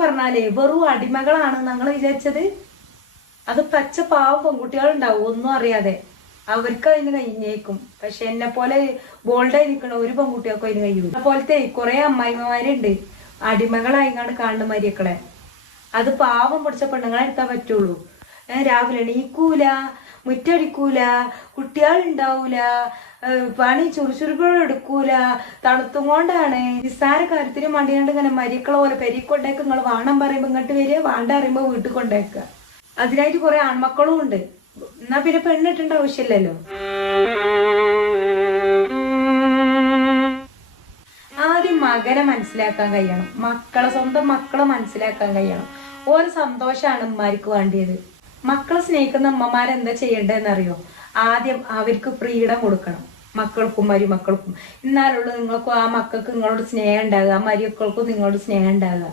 പറഞ്ഞാലേ വെറും അടിമകളാണ് ഞങ്ങൾ വിചാരിച്ചത്. അത് പച്ച പാവം പെൺകുട്ടികളുണ്ടാവും ഒന്നും അറിയാതെ, അവർക്ക് അതിന് കഴിഞ്ഞേക്കും. പക്ഷെ എന്നെ പോലെ ബോൾഡായി നിൽക്കണ ഒരു പെൺകുട്ടികൾക്കും അതിന് കഴിയും. അതുപോലത്തെ കുറെ അമ്മായിമ്മമാരുണ്ട് അടിമകളായിങ്ങാണ്ട് കാണുന്ന മരിയക്കളെ. അത് പാവം പിടിച്ച പെണ്ണുങ്ങളെ എടുത്താൻ പറ്റുള്ളൂ. രാവിലെ എണീക്കൂല, മുറ്റടിക്കൂല, കുട്ടികളുണ്ടാവൂല, പണി ചുറുചുറുകളും എടുക്കൂല, തണുത്തും കൊണ്ടാണ്. നിസ്സാര കാര്യത്തിന് മണ്ടിയാണ്ട് ഇങ്ങനെ മരിക്കളെ പോലെ പെരിക്കൊണ്ടേക്ക് നിങ്ങൾ വാണം പറയുമ്പോ ഇങ്ങോട്ട് വരിക, വാണ്ട അറിയുമ്പോ വീട്ടിൽ കൊണ്ടേക്കുക. അതിനായിട്ട് കുറെ ആൺമക്കളും ഉണ്ട്. എന്നാ പിന്നെ പെണ്ണിട്ടേണ്ട ആവശ്യമില്ലല്ലോ. ആദ്യം മകനെ മനസ്സിലാക്കാൻ കഴിയണം, സ്വന്തം മക്കളെ മനസ്സിലാക്കാൻ കഴിയണം. ഓരോ സന്തോഷമാണ് ഉമ്മാർക്ക് വേണ്ടിയത്. മക്കളെ സ്നേഹിക്കുന്ന അമ്മമാരെന്താ ചെയ്യേണ്ടതെന്നറിയോ? ആദ്യം അവർക്ക് ഫ്രീഡം കൊടുക്കണം, മക്കൾക്കും മരുമക്കൾക്കും. എന്നാലുള്ളൂ നിങ്ങൾക്ക് ആ മക്കൾക്ക് നിങ്ങളോട് സ്നേഹം ഉണ്ടാകുക, ആ മരുമക്കൾക്കും നിങ്ങളോട് സ്നേഹം ഉണ്ടാകുക.